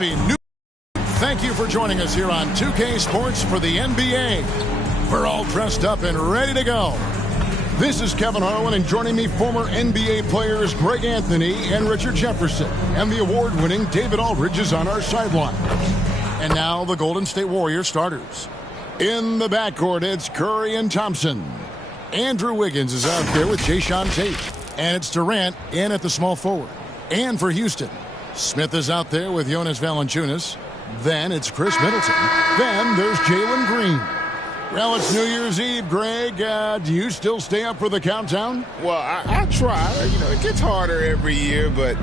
New. Thank you for joining us here on 2K Sports for the NBA. We're all dressed up and ready to go. This is Kevin Harlan, and joining me, former NBA players Greg Anthony and Richard Jefferson, and the award-winning David Aldridge is on our sideline. And now the Golden State Warriors starters. In the backcourt, it's Curry and Thompson. Andrew Wiggins is out there with Jae'Sean Tate. And it's Durant in at the small forward. And for Houston, Smith is out there with Jonas Valanciunas. Then it's Chris Middleton. Then there's Jalen Green. Well, it's New Year's Eve, Greg. Do you still stay up for the countdown? Well, I try. You know, it gets harder every year, but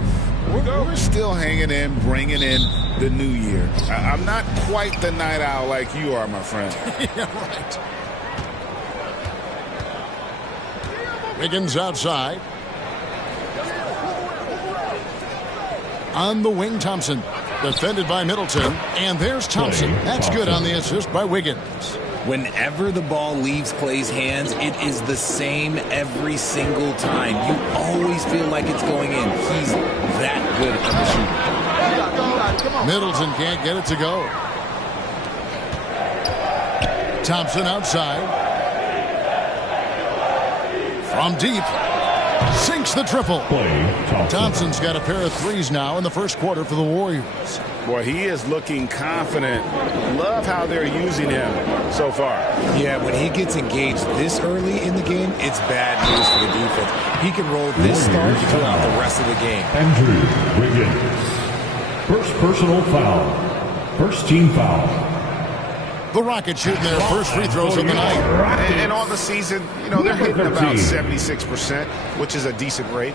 we're still hanging in, bringing in the new year. I'm not quite the night owl like you are, my friend. Yeah, right. Wiggins outside. On the wing, Thompson. Defended by Middleton. And there's Thompson. That's good on the assist by Wiggins. Whenever the ball leaves Clay's hands, it is the same every single time. You always feel like it's going in. He's that good of a shooter. Middleton can't get it to go. Thompson outside. From deep. Sinks the triple. Thompson's got a pair of threes now in the first quarter for the Warriors. Boy, he is looking confident. Love how they're using him so far. Yeah, when he gets engaged this early in the game, it's bad news for the defense. He can roll this start throughout the rest of the game. Andrew Wiggins. First personal foul. First team foul. The Rockets shooting their first free throws of the night. And on the season, you know, they're hitting about 76%, which is a decent rate.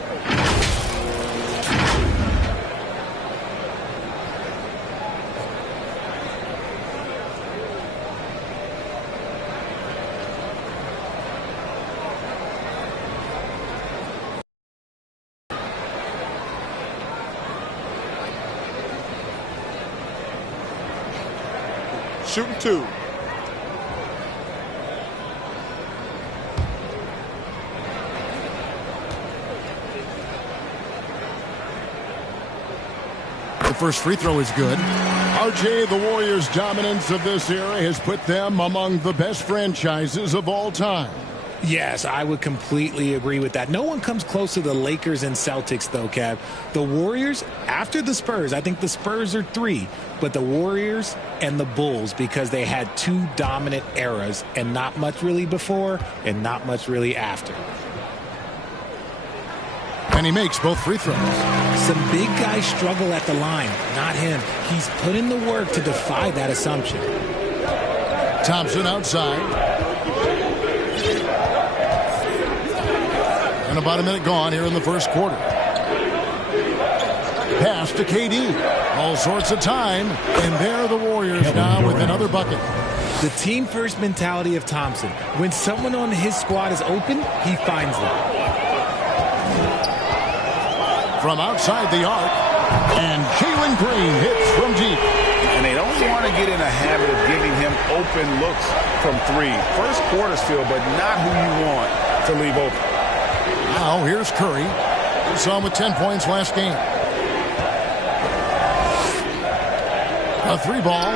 Shooting two. The first free throw is good. RJ, the Warriors' dominance of this era has put them among the best franchises of all time. Yes, I would completely agree with that. No one comes close to the Lakers and Celtics, though, Kev. The Warriors, after the Spurs, I think the Spurs are 3, but the Warriors and the Bulls, because they had 2 dominant eras and not much really before and not much really after. And he makes both free throws. Some big guys struggle at the line, not him. He's put in the work to defy that assumption. Thompson outside. And about a minute gone here in the first quarter. Pass to KD. All sorts of time. And there are the Warriors now with another bucket. The team-first mentality of Thompson. When someone on his squad is open, he finds them. From outside the arc. And Jalen Green hits from deep. And they don't want to get in a habit of giving him open looks from 3. First quarter still, but not who you want to leave open. Now here's Curry. We saw him with 10 points last game. A 3-ball.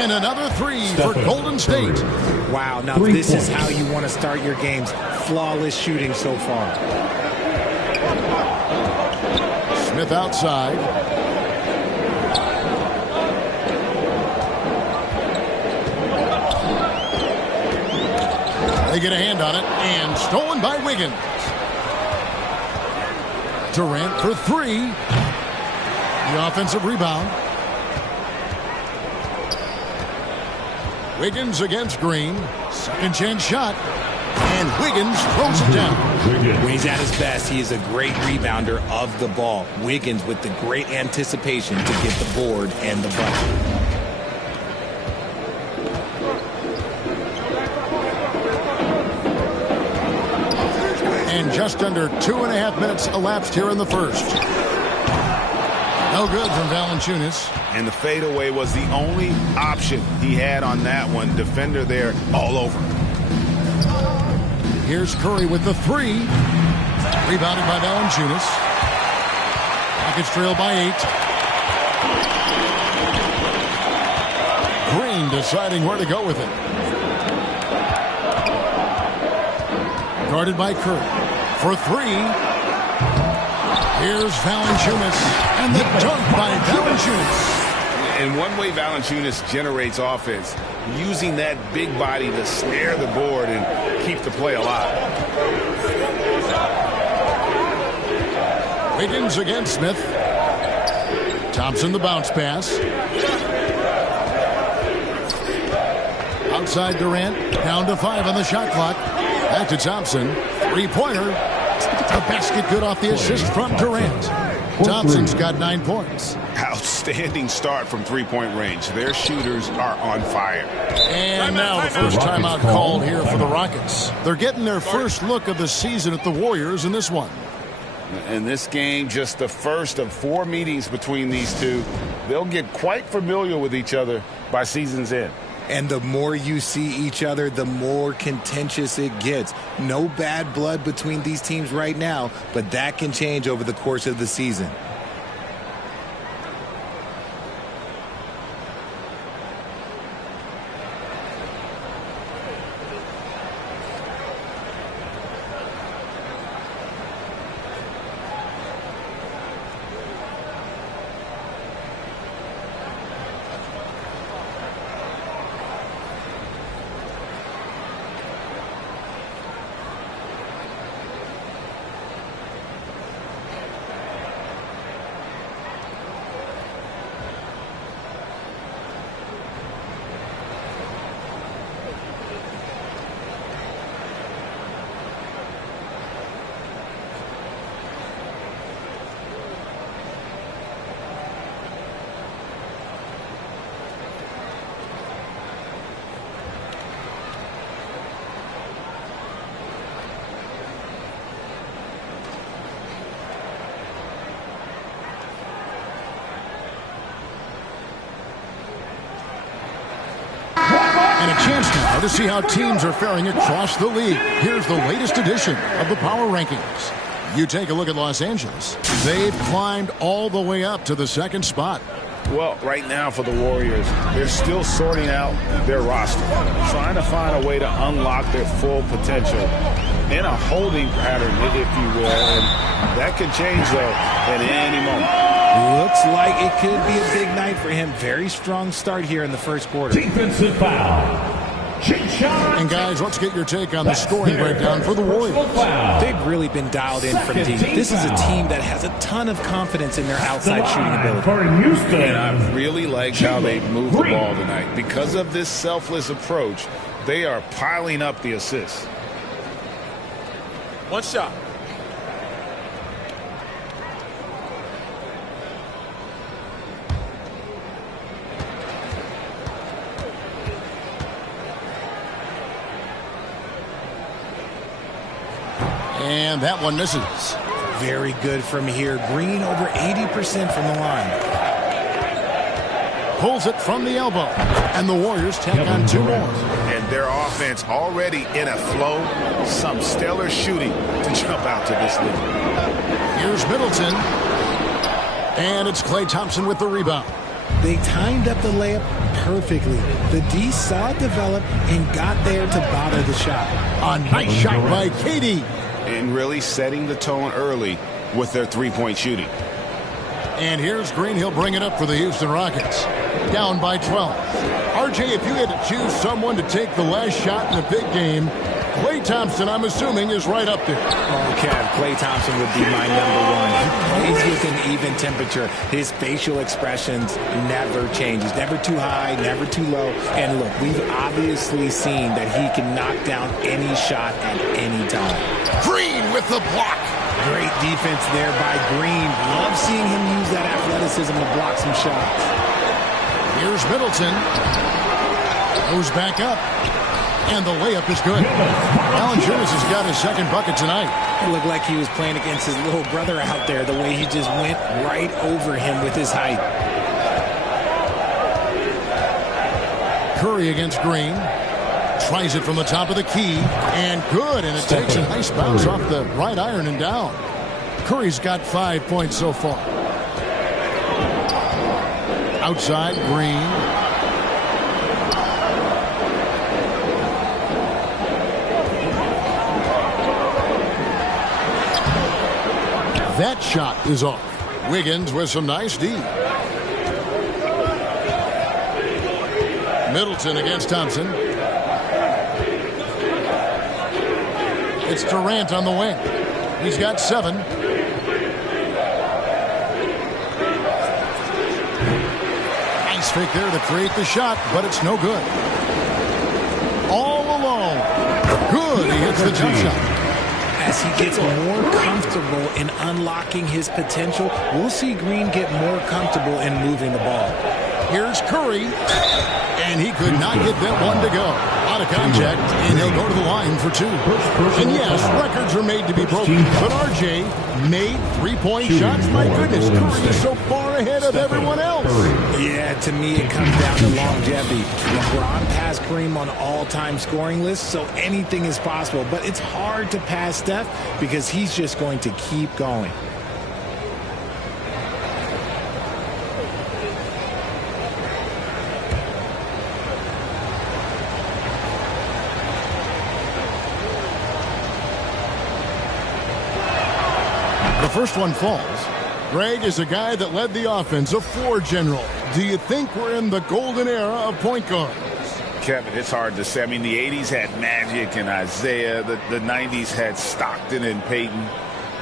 And another 3 for Golden State. Wow, now this is how you want to start your games. Flawless shooting so far. Smith outside. They get a hand on it, and stolen by Wiggins. Durant for 3. The offensive rebound. Wiggins against Green. Second chance shot. And Wiggins throws it down. When he's at his best, he is a great rebounder of the ball. Wiggins with the great anticipation to get the board and the bucket. And just under 2.5 minutes elapsed here in the first. No good from Valanciunas. And the fadeaway was the only option he had on that one. Defender there all over. Here's Curry with the 3. Rebounded by Valanciunas. Rockets trail by 8. deciding where to go with it. Guarded by Curry. For three. Here's Valanciunas. And the dunk by Valanciunas. And one way Valanciunas generates offense, using that big body to snare the board and keep the play alive. Wiggins against Smith. Thompson the bounce pass. Outside Durant. Down to 5 on the shot clock. Back to Thompson. Three-pointer. A basket good off the assist from Durant. Thompson's got 9 points. Outstanding start from three-point range. Their shooters are on fire. And now the first timeout called here for the Rockets. They're getting their first look of the season at the Warriors in this one. In this game, just the first of 4 meetings between these two. They'll get quite familiar with each other by season's end. And the more you see each other, the more contentious it gets. No bad blood between these teams right now, but that can change over the course of the season. And a chance now to see how teams are faring across the league. Here's the latest edition of the Power Rankings. You take a look at Los Angeles. They've climbed all the way up to the 2nd spot. Well, right now for the Warriors, they're still sorting out their roster, trying to find a way to unlock their full potential in a holding pattern, if you will. And that could change, though, at any moment. Looks like it could be a big night for him. Very strong start here in the first quarter. Defensive foul. And guys, let's get your take on the scoring breakdown for the Warriors. They've really been dialed in from deep. This is a team that has a ton of confidence in their outside shooting ability. And I really like how they moved the ball tonight. Because of this selfless approach, they are piling up the assists. One shot. And that one misses. Very good from here. Green over 80% from the line. Pulls it from the elbow. And the Warriors tack on 2 more. And their offense already in a flow. Some stellar shooting to jump out to this lead. Here's Middleton. And it's Klay Thompson with the rebound. They timed up the layup perfectly. The D saw it develop and got there to bother the shot. A nice shot by KD. And really setting the tone early with their three-point shooting. And here's Green. He'll bring it up for the Houston Rockets. Down by 12. RJ, if you had to choose someone to take the last shot in a big game, Klay Thompson, I'm assuming, is right up there. Oh, Kev, Klay Thompson would be my #1. He plays with an even temperature. His facial expressions never change. He's never too high, never too low. And look, we've obviously seen that he can knock down any shot at any time. Green with the block. Great defense there by Green. Love seeing him use that athleticism to block some shots. Here's Middleton. Goes back up. And the layup is good. Valanciunas has got his 2nd bucket tonight. It looked like he was playing against his little brother out there, the way he just went right over him with his height. Curry against Green. Tries it from the top of the key. And good. And it takes a nice bounce off the right iron and down. Curry's got 5 points so far. Outside, Green. That shot is off. Wiggins with some nice D. Middleton against Thompson. It's Durant on the wing. He's got 7. Nice fake there to create the shot, but it's no good. All alone. Good. He hits the jump shot. As he gets more comfortable in unlocking his potential, we'll see Green get more comfortable in moving the ball. Here's Curry, and he could not get that one to go. Out of contact, and he'll go to the line for 2. And yes, records are made to be broken, but RJ made 3-point shots. My goodness, Curry is so far ahead of everyone else. Yeah, to me it comes down to longevity. LeBron passed Kareem on all-time scoring lists, so anything is possible. But it's hard to pass Steph because he's just going to keep going. The first one falls. Greg is a guy that led the offense, a floor general. Do you think we're in the golden era of point guards? Kevin, it's hard to say. I mean, the 80s had Magic and Isaiah. The 90s had Stockton and Peyton.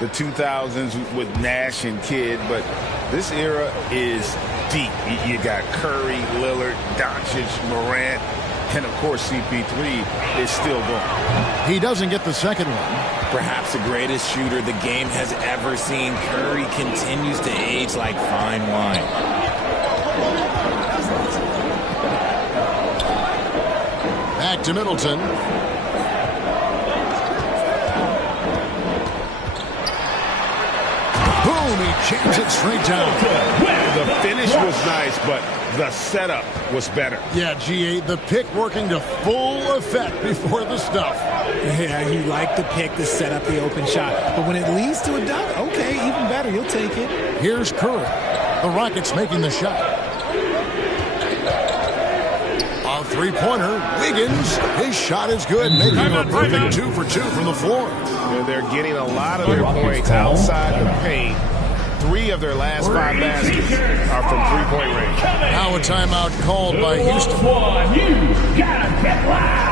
The 2000s with Nash and Kidd. But this era is deep. You got Curry, Lillard, Doncic, Morant, and, of course, CP3 is still going. He doesn't get the second one. Perhaps the greatest shooter the game has ever seen. Curry continues to age like fine wine. Back to Middleton. Boom, he jams it straight down. The finish was nice, but the setup was better. Yeah, G8, the pick working to full effect before the stuff. Yeah, you like the pick to set up the open shot. But when it leads to a dunk, okay, even better. You'll take it. Here's Curry. The Rockets making the shot. A three-pointer. Wiggins. His shot is good, making a perfect 2 for 2 from the floor. They're getting a lot of their points outside the paint. 3 of their last 5 baskets are from three-point range. Now a timeout called by Houston. You gotta get loud.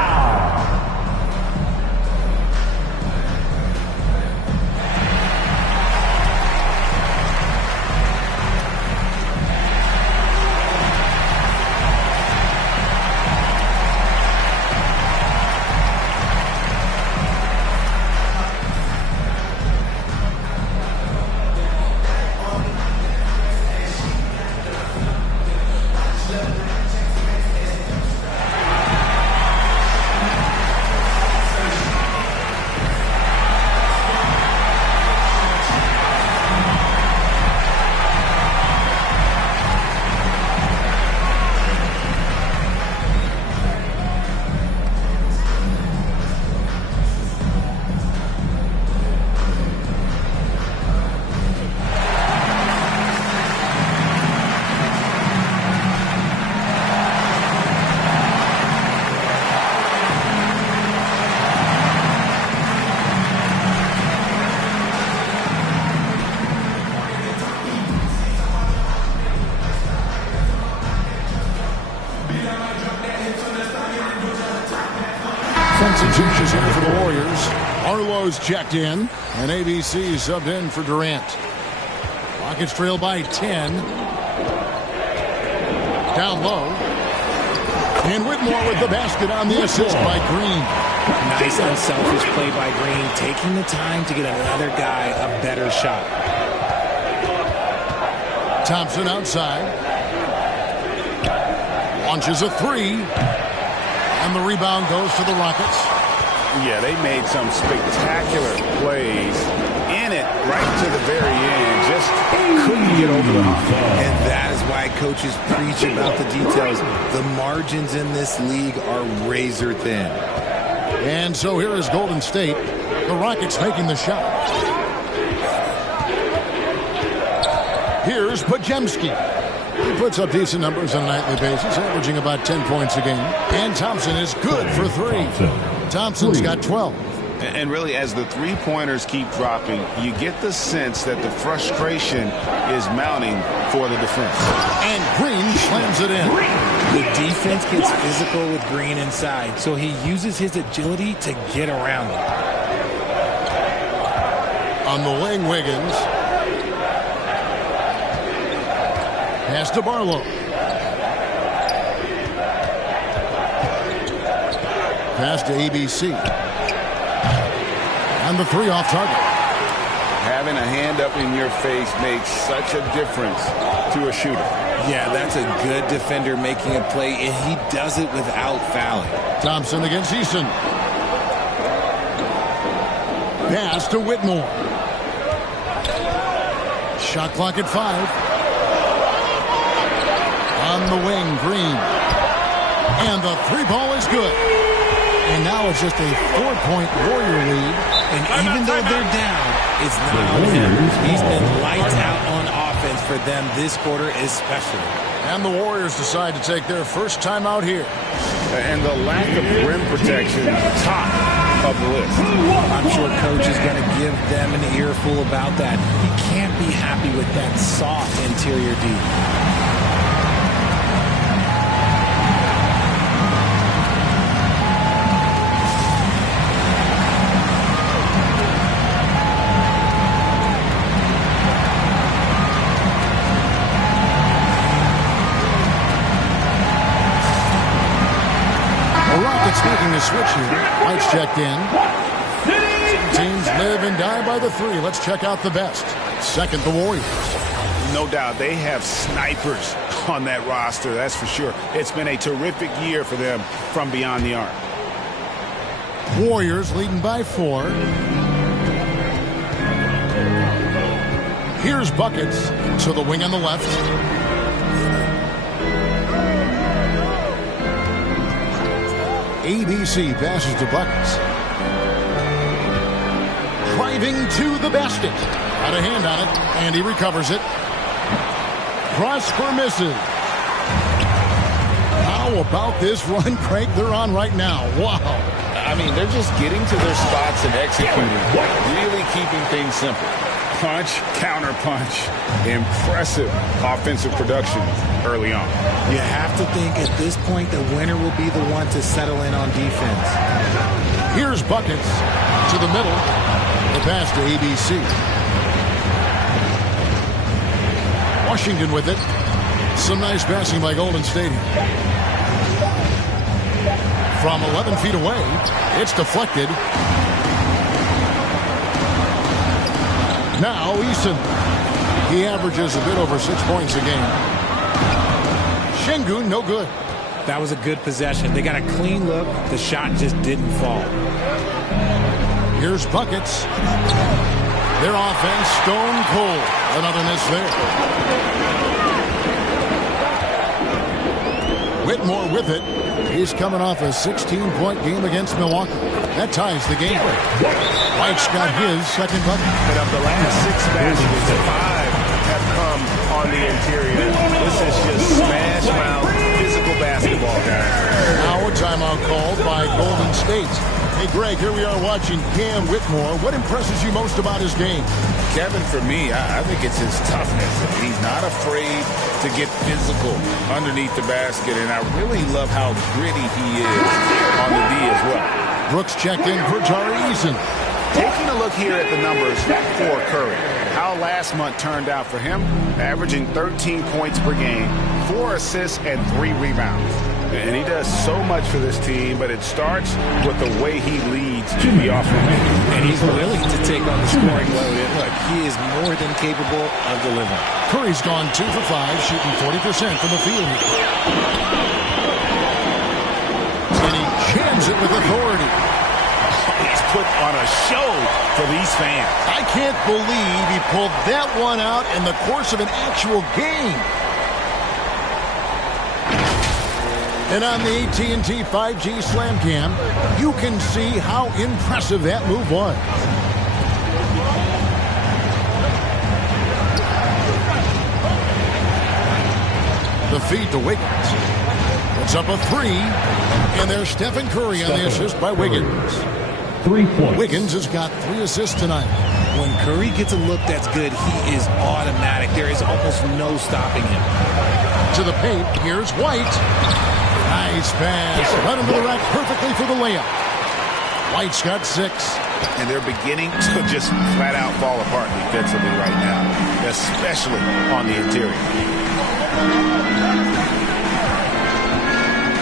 Substitutions here for the Warriors. Arlo's checked in, and ABC subbed in for Durant. Rockets trail by 10. Down low. And Whitmore with the basket on the assist by Green. Nice unselfish play by Green, taking the time to get another guy a better shot. Thompson outside. Launches a 3. And the rebound goes to the Rockets. Yeah, they made some spectacular plays in it right to the very end. Just couldn't get over the hump. And that is why coaches preach about the details. The margins in this league are razor thin. And so here is Golden State. The Rockets making the shot. Here's Podziemski. He puts up decent numbers on a nightly basis, averaging about 10 points a game. And Thompson is good for 3. Thompson's got 12. And really, as the three-pointers keep dropping, you get the sense that the frustration is mounting for the defense. And Green slams it in. The defense gets physical with Green inside, so he uses his agility to get around it. On the wing, Wiggins. Pass to Barlow. Pass to ABC. And the three off target. Having a hand up in your face makes such a difference to a shooter. Yeah, that's a good defender making a play, and he does it without fouling. Thompson against Eason. Pass to Whitmore. Shot clock at 5. On the wing, Green. And the three ball is good. And now it's just a 4-point Warrior lead. And even though they're down, it's not on him. He's been lights out on offense for them this quarter especially. And the Warriors decide to take their first time out here. And the lack of rim protection, top of the list. I'm sure coach is going to give them an earful about that. He can't be happy with that soft interior D. Making a switch here. Lights checked in. Teams live and die by the three. Let's check out the best. Second, the Warriors. No doubt they have snipers on that roster, that's for sure. It's been a terrific year for them from beyond the arc. Warriors leading by 4. Here's Buckets to the wing on the left. ABC passes to Buckets. Driving to the basket. Got a hand on it, and he recovers it. Prosper misses. How about this run, Craig, they're on right now? Wow. I mean, they're just getting to their spots and executing, really keeping things simple. Punch, counter punch. Impressive offensive production early on. You have to think at this point the winner will be the one to settle in on defense. Here's Buckets to the middle. The pass to ABC. Washington with it. Some nice passing by Golden State. From 11 feet away, it's deflected. Now Eason. He averages a bit over 6 points a game. Şengün, no good. That was a good possession. They got a clean look. The shot just didn't fall. Here's Buckets. Their offense stone cold. Another miss there. Whitmore with it. He's coming off a 16-point game against Milwaukee. That ties the game. White's got his second bucket. And of the last 6 baskets, 5 have come on the interior. This is just smash mouth, physical basketball, guys. Now a timeout called by Golden State. Hey, Greg, here we are watching Cam Whitmore. What impresses you most about his game? Kevin, for me, I think it's his toughness. He's not afraid to get physical underneath the basket, and I really love how gritty he is on the D as well. Brooks checked in for Tari Eason. Taking a look here at the numbers for Curry, how last month turned out for him, averaging 13 points per game, 4 assists, and 3 rebounds. And he does so much for this team, but it starts with the way he leads to the offense. And he's willing to take on the scoring load. And look, he is more than capable of delivering. Curry's gone 2 for 5, shooting 40% from the field. And he jams it with authority. He's put on a show for these fans. I can't believe he pulled that one out in the course of an actual game. And on the AT&T 5G Slam Cam, you can see how impressive that move was. The feed to Wiggins. It's up a 3. And there's Stephen Curry on the assist by Wiggins. 3 points. Wiggins has got 3 assists tonight. When Curry gets a look that's good, he is automatic. There is almost no stopping him. To the paint, here's White. Nice pass. Right into the rack perfectly for the layup. White's got 6. And they're beginning to just flat out fall apart defensively right now, especially on the interior.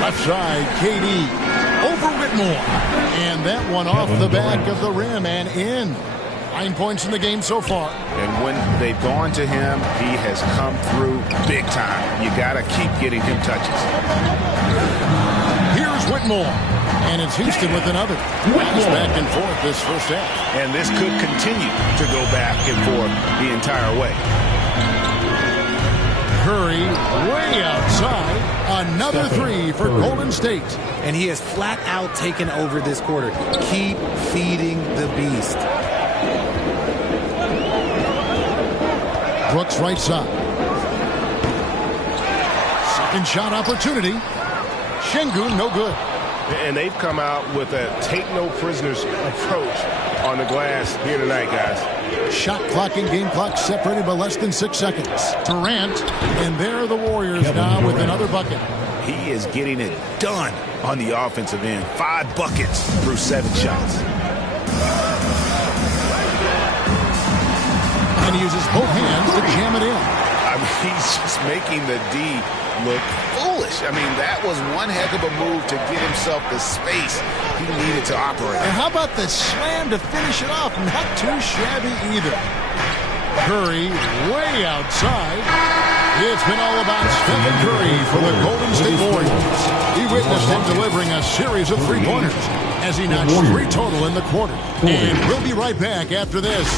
Left side, KD over Whitmore. And that one off the back of the rim and in. 9 points in the game so far. And when they've gone to him, he has come through big time. You got to keep getting him touches. Here's Whitmore. And it's Houston with another. Bounce back and forth this first half. And this could continue to go back and forth the entire way. Curry way outside. Another 3 for Golden State. And he has flat out taken over this quarter. Keep feeding the beast. Brooks right side. Second shot opportunity. Şengün no good. And they've come out with a take-no-prisoners approach on the glass here tonight, guys. Shot clock and game clock separated by less than 6 seconds. Durant, and there are the Warriors now with another bucket. He is getting it done on the offensive end. 5 buckets through 7 shots. And he uses both hands to jam it in. I mean, he's just making the D look foolish. I mean, that was one heck of a move to get himself the space he needed to operate. And how about the slam to finish it off? Not too shabby either. Curry way outside. It's been all about Stephen Curry for the Golden State Warriors. He witnessed him delivering a series of 3-pointers as he notched 3 total in the quarter. And we'll be right back after this.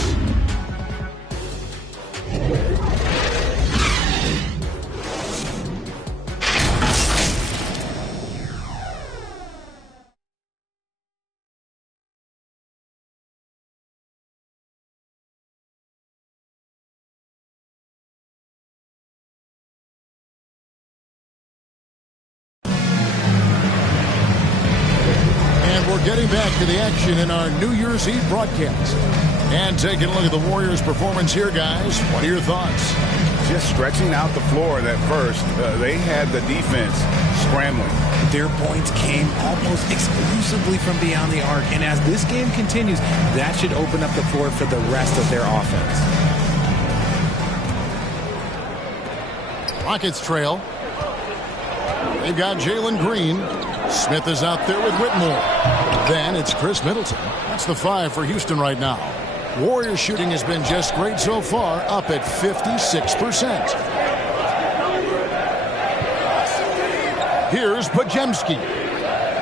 Getting back to the action in our New Year's Eve broadcast. And taking a look at the Warriors' performance here, guys. What are your thoughts? Just stretching out the floor at first. They had the defense scrambling. Their points came almost exclusively from beyond the arc. And as this game continues, that should open up the floor for the rest of their offense. Rockets trail. They've got Jalen Green. Smith is out there with Whitmore. Then it's Chris Middleton. That's the 5 for Houston right now. Warriors shooting has been just great so far, up at 56%. Here's Podziemski.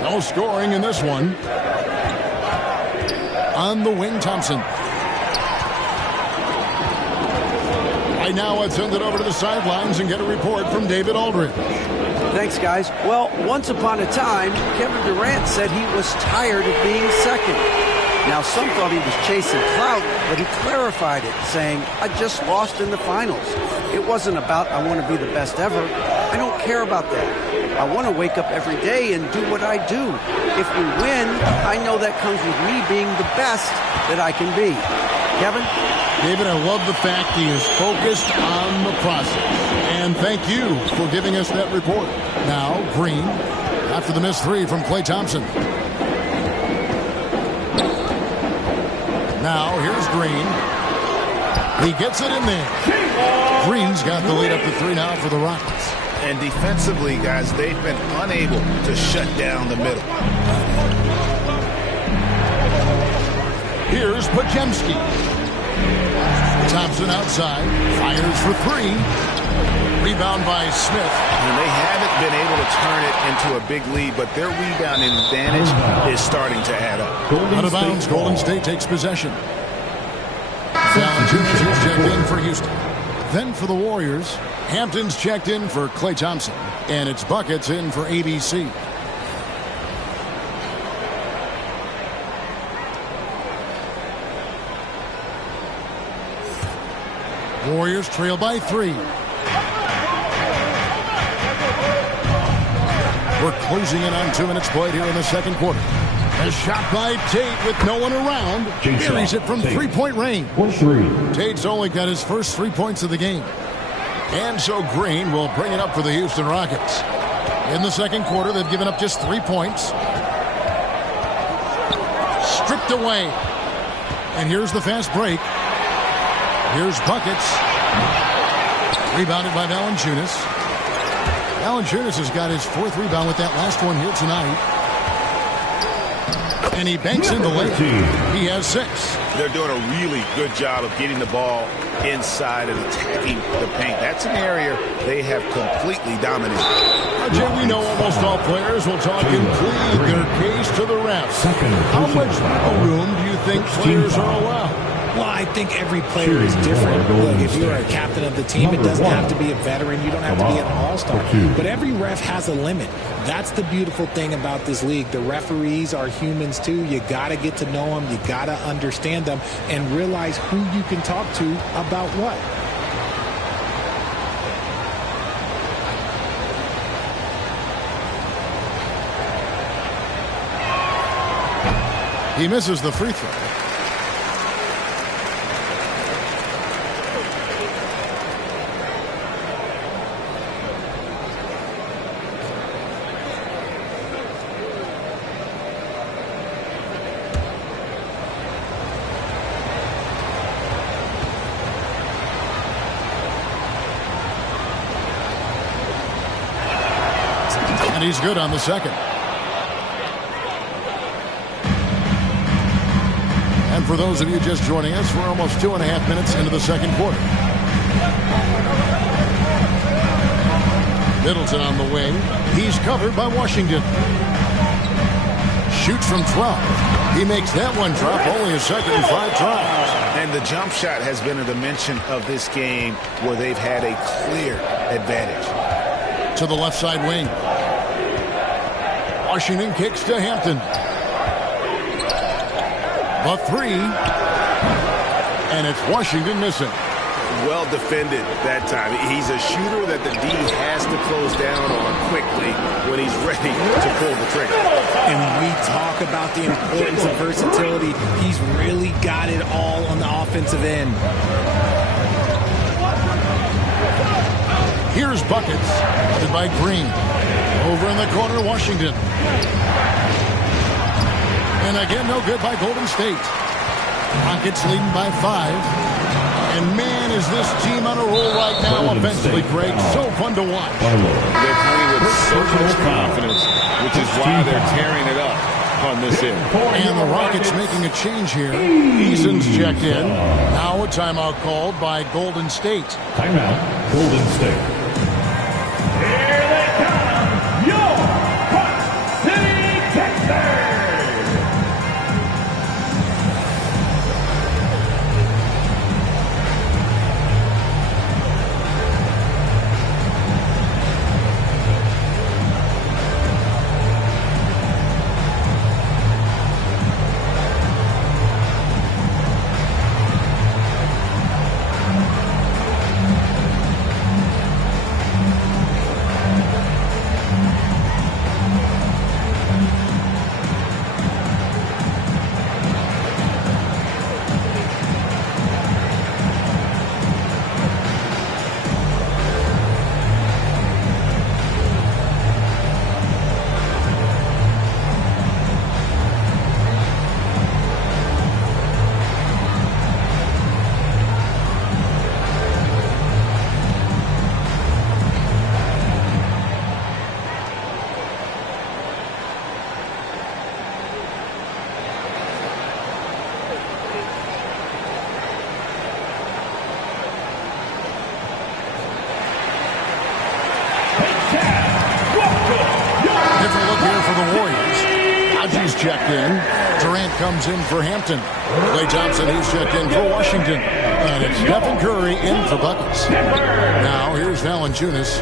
No scoring in this one. On the wing, Thompson. Right now, let's send it over to the sidelines and get a report from David Aldridge. Thanks, guys. Well, once upon a time, Kevin Durant said he was tired of being second. Now, some thought he was chasing clout, but he clarified it, saying, I just lost in the finals. It wasn't about I want to be the best ever. I don't care about that. I want to wake up every day and do what I do. If we win, I know that comes with me being the best that I can be. Kevin? David, I love the fact he is focused on the process. And thank you for giving us that report. Now, Green, after the missed 3 from Klay Thompson. Now, here's Green. He gets it in there. Green's got the lead up to 3 now for the Rockets. And defensively, guys, they've been unable to shut down the middle. Here's Podziemski. Thompson outside. Fires for 3. Rebound by Smith. And they haven't been able to turn it into a big lead, but their rebounding advantage is starting to add up. Out of bounds, Golden State takes possession. Valanciunas checked in for Houston. Then for the Warriors, Hampton's checked in for Klay Thompson. And it's Buckets in for ABC. Warriors trail by 3. We're closing in on 2 minutes played here in the second quarter. A shot by Tate with no one around. Buries it from three-point range. 1-3. Tate's only got his first 3 points of the game. And so Green will bring it up for the Houston Rockets. In the second quarter, they've given up just 3 points. Stripped away. And here's the fast break. Here's buckets. Rebounded by Valanciunas. Valanciunas has got his 4th rebound with that last one here tonight. And he banks in the lane. He has 6. They're doing a really good job of getting the ball inside and attacking the paint. That's an area they have completely dominated. Jim, we know almost all players will talk and plead their case to the refs. How much wiggle room do you think players are allowed? Well, I think every player is different. Look, if you're a captain of the team, it doesn't have to be a veteran. You don't have to be an all-star. But every ref has a limit. That's the beautiful thing about this league. The referees are humans, too. You got to get to know them. You got to understand them and realize who you can talk to about what. He misses the free throw. And he's good on the second. And for those of you just joining us, we're almost 2.5 minutes into the second quarter. Middleton on the wing. He's covered by Washington. Shoots from 12. He makes that one drop, only a second and 5 tries. And the jump shot has been a dimension of this game where they've had a clear advantage. To the left side wing. Washington kicks to Hampton. The 3. And it's Washington missing. Well defended that time. He's a shooter that the D has to close down on quickly when he's ready to pull the trigger. And we talk about the importance of versatility. He's really got it all on the offensive end. Here's buckets. Headed by Green. Over in the corner, Washington. And again, no good by Golden State. Rockets leading by 5. And man, is this team on a roll right now offensively, Greg. So fun to watch. They're playing with so much confidence, which is why they're tearing it up on this end. And the Rockets making a change here. Eason's checked in. Now a timeout called by Golden State. Timeout, Golden State. Here they come, your Hot City Texans. Checked in. Durant comes in for Hampton. Klay Thompson, he's checked in for Washington. And it's Stephen Curry in for buckets. Now here's Valanciunas.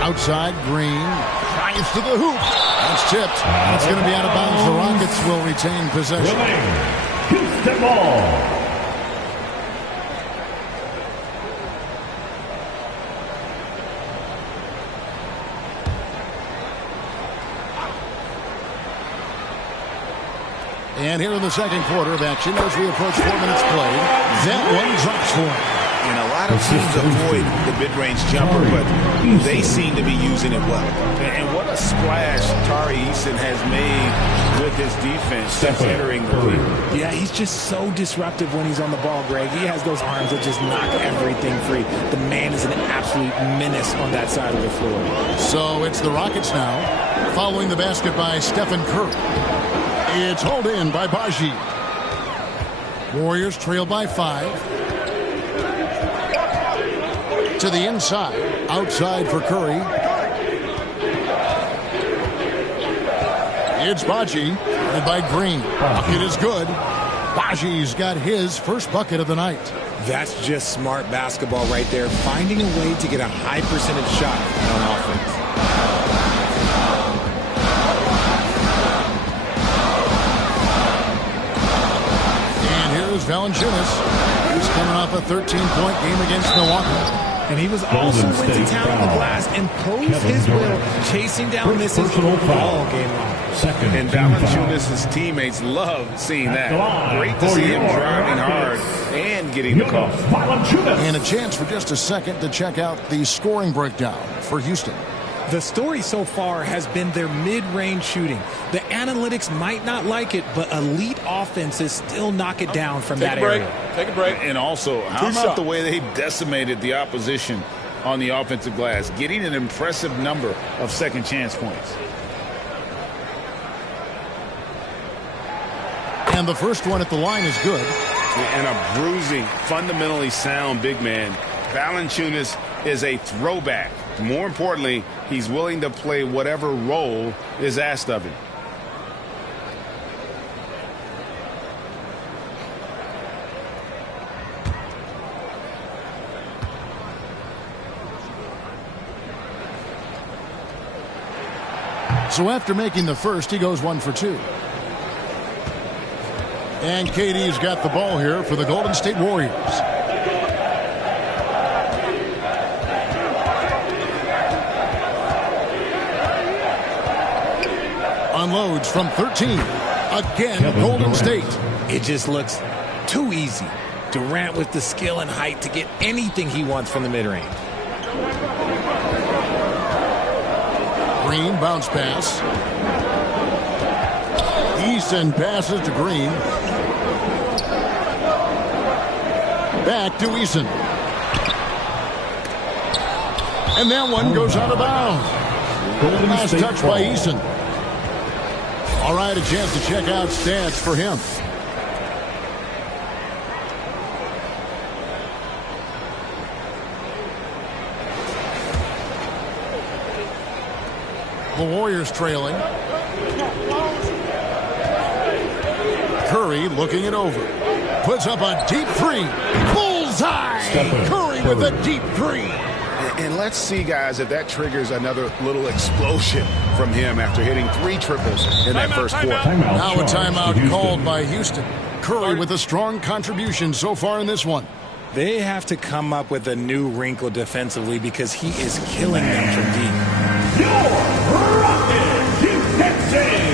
Outside, Green. Drives to the hoop. That's tipped. That's going to be out of bounds. The Rockets will retain possession. Houston ball. And here in the second quarter of action, as we approach 4 minutes played, that one drops for him. And a lot of teams avoid the mid-range jumper, but they seem to be using it well. And what a splash Tari Eason has made with his defense since entering the league. Yeah, he's just so disruptive when he's on the ball, Greg. He has those arms that just knock everything free. The man is an absolute menace on that side of the floor. So it's the Rockets now, following the basket by Stephen Curry. It's hauled in by Baji. Warriors trail by 5. To the inside, outside for Curry. It's Baji, led by Green. Bucket is good. Baji's got his first bucket of the night. That's just smart basketball right there, finding a way to get a high percentage shot on offense. And here's Valanciunas. He's coming off a 13-point game against Milwaukee. And he was also went to town on the glass, imposed his will, chasing down misses all game long. And Valanciunas' teammates love seeing that. Great to see him driving hard and getting the call. And a chance for just a second to check out the scoring breakdown for Houston. The story so far has been their mid-range shooting. The analytics might not like it, but elite offenses still knock it down from that area. Take a break. And also, how about the way they decimated the opposition on the offensive glass, getting an impressive number of second chance points. And the first one at the line is good. And a bruising, fundamentally sound big man. Valanciunas is a throwback. More importantly, he's willing to play whatever role is asked of him. So after making the first, he goes 1 for 2. And KD's got the ball here for the Golden State Warriors. Unloads from 13. Again, Golden State. It just looks too easy. Durant with the skill and height to get anything he wants from the mid-range. Green bounce pass. Eason passes to Green. Back to Eason. And that one goes out of bounds. Last touch by Eason. All right, a chance to check out stats for him. The Warriors trailing. Curry looking it over. Puts up a deep three. Bullseye! Curry with a deep three. And let's see, guys, if that triggers another little explosion from him after hitting 3 triples in that first quarter. Now a timeout called by Houston. Curry with a strong contribution so far in this one. They have to come up with a new wrinkle defensively because he is killing them from deep. Your Rockets, Houston City.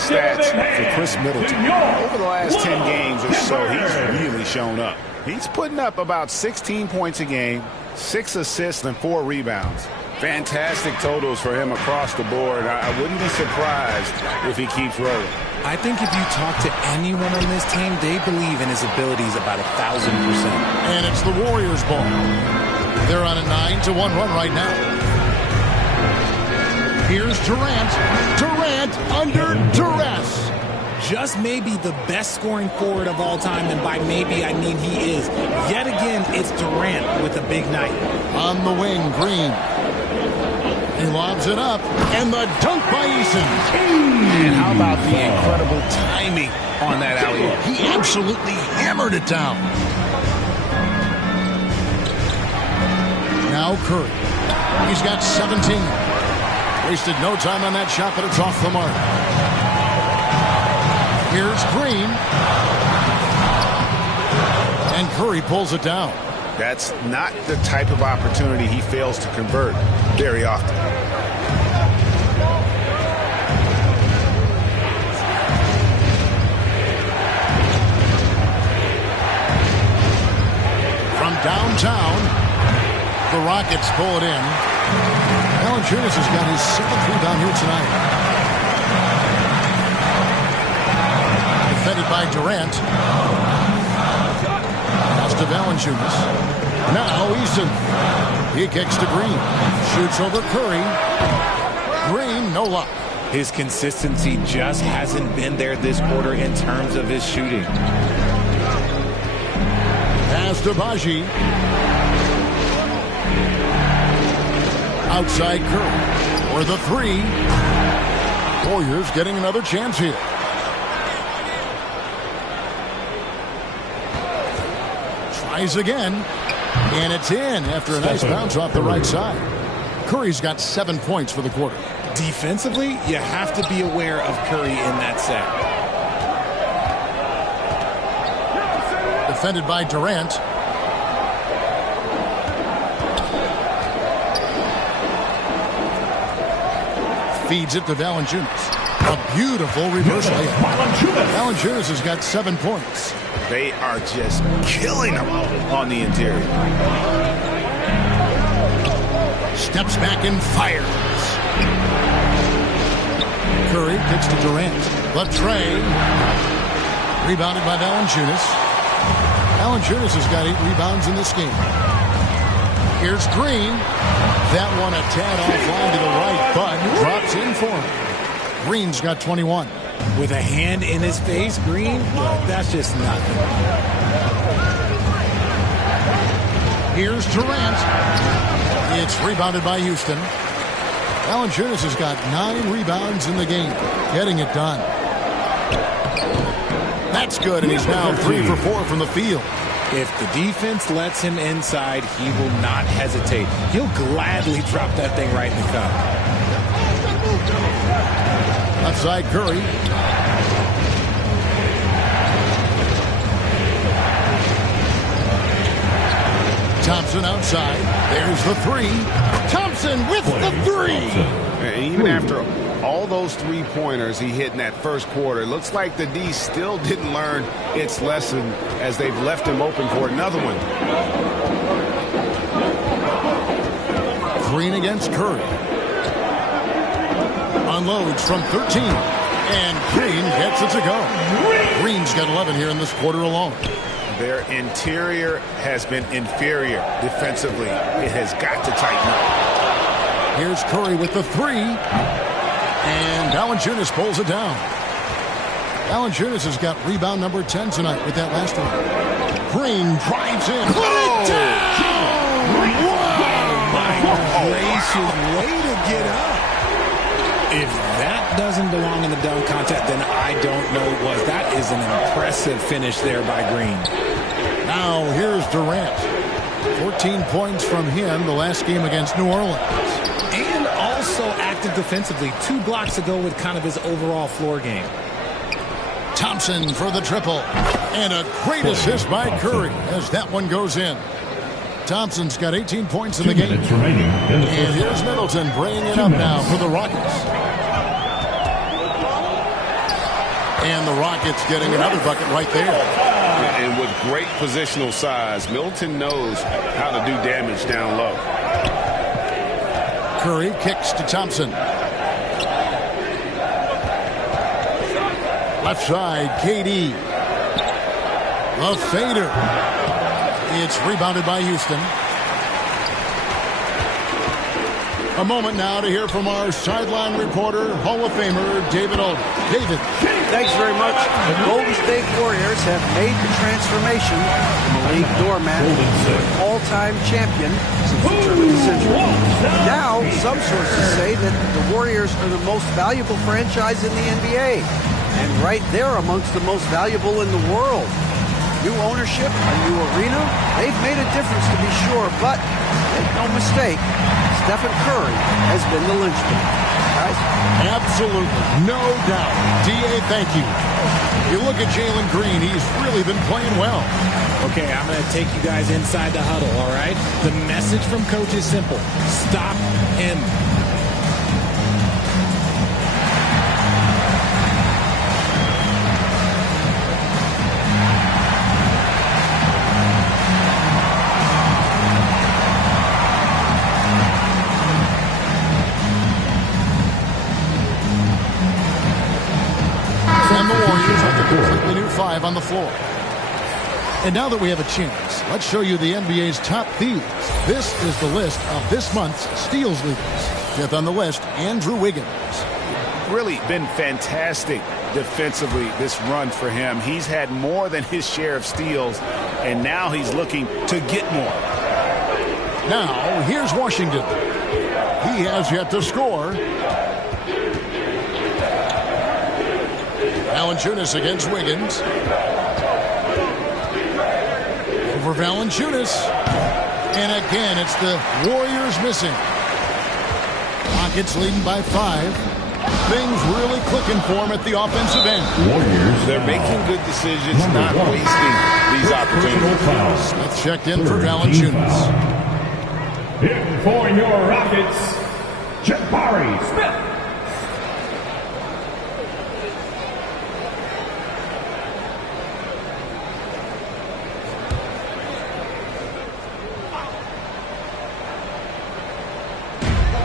stats for Chris Middleton. Over the last 10 games or so, he's really shown up. He's putting up about 16 points a game, 6 assists, and 4 rebounds. Fantastic totals for him across the board. I wouldn't be surprised if he keeps rolling. I think if you talk to anyone on this team, they believe in his abilities about 1,000%. And it's the Warriors' ball. They're on a 9-1 run right now. Here's Durant. Durant under duress. Just maybe the best scoring forward of all time, and by maybe I mean he is. Yet again, it's Durant with a big night. On the wing, Green. He lobs it up, and the dunk by Eason. And how about the incredible timing on that alley-oop? He absolutely hammered it down. Now Curry. He's got 17. Wasted no time on that shot, but it's off the mark. Here's Green. And Curry pulls it down. That's not the type of opportunity he fails to convert very often. From downtown, the Rockets pull it in. Valanciunas has got his 7th rebound here tonight. Defended by Durant. Pass to Valanciunas. Now Eason. He kicks to Green. Shoots over Curry. Green, no luck. His consistency just hasn't been there this quarter in terms of his shooting. Pass to Baji. Outside Curry. For the 3. Warriors getting another chance here. Tries again. And it's in after a nice bounce off the right side. Curry's got 7 points for the quarter. Defensively, you have to be aware of Curry in that set. Defended by Durant. Feeds it to Valanciunas. A beautiful reverse layup. Valanciunas has got 7 points. They are just killing him on the interior. Steps back and fires. Curry kicks to Durant. Latrey. Rebounded by Valanciunas. Valanciunas has got 8 rebounds in this game. Here's Green. That one a tad offline to the right, but drops in for him. Green's got 21. With a hand in his face, Green, that's just nothing. Here's Durant. It's rebounded by Houston. Valanciunas has got 9 rebounds in the game, getting it done. That's good, and he's now 3 for 4 from the field. If the defense lets him inside, he will not hesitate. He'll gladly drop that thing right in the cup. Outside Curry. Thompson outside. There's the 3. Thompson with the 3. And even after all those 3-pointers he hit in that first quarter, it looks like the D still didn't learn its lesson as they've left him open for another one. Green against Curry. Unloads from 13. And Green gets it to go. Green's got 11 here in this quarter alone. Their interior has been inferior defensively. It has got to tighten up. Here's Curry with the 3. And Valanciunas pulls it down. Valanciunas has got rebound number 10 tonight with that last one. Green drives in. Put it down! Wow! My gracious, way to get up. If that doesn't belong in the dunk contest, then I don't know what was. That is an impressive finish there by Green. Now here's Durant. 14 points from him the last game against New Orleans. And also active defensively. 2 blocks ago with kind of his overall floor game. Thompson for the triple. And a great assist by Curry as that one goes in. Thompson's got 18 points in the game. And here's Middleton bringing it up now for the Rockets. And the Rockets getting another bucket right there. And with great positional size, Middleton knows how to do damage down low. Curry kicks to Thompson. Left side, KD. The fader. It's rebounded by Houston. A moment now to hear from our sideline reporter, Hall of Famer David Aldridge. David. Thanks very much. The Golden State Warriors have made the transformation from a league doormat to an all-time champion since the turn of the century. Now, some sources say that the Warriors are the most valuable franchise in the NBA. And right there amongst the most valuable in the world. New ownership, a new arena, they've made a difference to be sure, but make no mistake, Stephen Curry has been the linchpin. Guys? Absolutely, no doubt. D.A., thank you. You look at Jalen Green, he's really been playing well. Okay, I'm going to take you guys inside the huddle, all right? The message from Coach is simple. Stop him. Completely new five on the floor. And now that we have a chance, let's show you the NBA's top thieves. This is the list of this month's steals leaders. Fifth on the list, Andrew Wiggins. Really been fantastic defensively this run for him. He's had more than his share of steals, and now he's looking to get more. Now, here's Washington. He has yet to score. Valanciunas against Wiggins. Over Valanciunas. And again, it's the Warriors missing. Rockets leading by 5. Things really clicking for them at the offensive end. Warriors. They're making good decisions, not wasting these opportunities. Smith checked in for Valanciunas. In for your Rockets, Jabari Smith.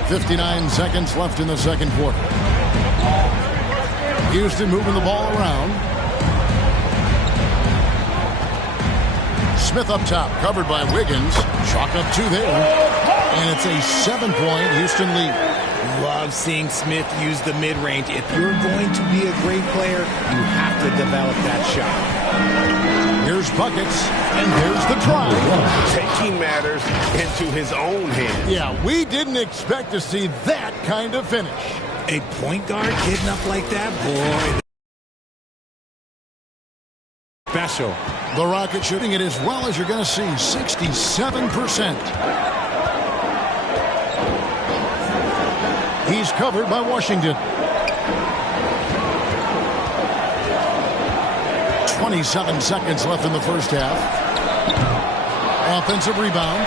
.59 seconds left in the second quarter. Houston moving the ball around. Smith up top, covered by Wiggins. Chalk up 2 there. And it's a 7-point Houston lead. Love seeing Smith use the mid-range. If you're going to be a great player, you have to develop that shot. Here's buckets, and here's the try. Taking matters into his own hands. Yeah, we didn't expect to see that kind of finish. A point guard getting up like that, boy. Special. The Rockets shooting it as well as you're going to see, 67%. He's covered by Washington. 27 seconds left in the first half. Offensive rebound.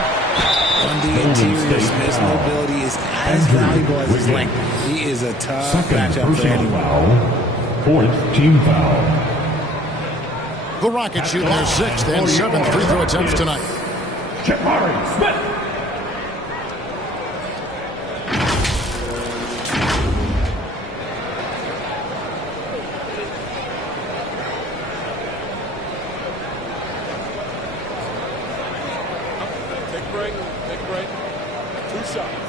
On the interior, Smith's mobility is as valuable as his length. He is a tough matchup for anyone. Fourth team foul. The Rockets shooting their 6th and 7th free throw attempts tonight. Jabari Smith. Take a break. 2 shots.